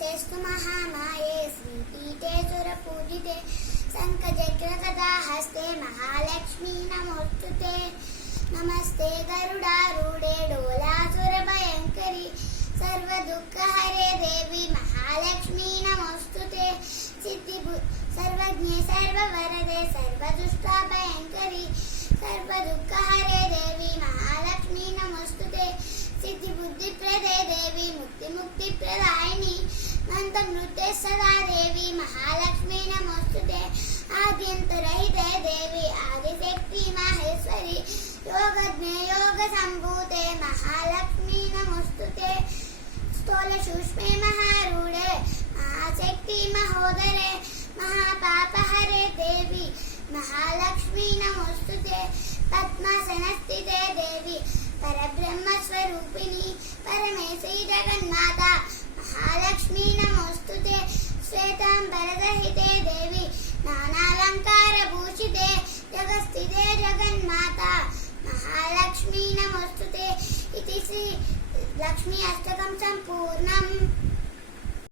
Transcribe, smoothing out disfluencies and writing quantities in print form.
नमस्तेस्तु महामाये श्रीपीठे सुरपूजिते शङ्खचक्रगदाहस्ते महालक्ष्मी नमोस्तुते। नमस्ते गरुडारूढे डोलासुरभयङ्करि सर्वदुःखहरे देवी महालक्ष्मी नमोस्तुते। सर्वज्ञे सर्ववरदे सर्वदुष्टाभयङ्करि सर्वदुःखहरे देवी महालक्ष्मी नमोस्तुते। सिद्धिबुद्धिप्रदे देवी मुक्तिप्रदायिनी मंत्रनृत्ये सदा देवी महालक्ष्मी नमोस्तुते। आद्यन्तरहिते देवी आदिशक्ति माहेश्वरी योगज्ञे योगसम्भूते महालक्ष्मी नमोस्तुते। स्थूलसूक्ष्मे महारूढे महाशक्ति महोदरे महापापहरे देवी महालक्ष्मी नमोस्तुते। पद्मासनस्थिते देवी परब्रह्मस्वरूपिणी परमेशी जगन्माता महालक्ष्मी नमोस्तुते। श्वेतांबरदहिते देवी नानालंकारभूषिते जगत्स्थिते जगन्माता महालक्ष्मी नमोस्तुते। इति श्री लक्ष्मी अष्टकं सम्पूर्णम्।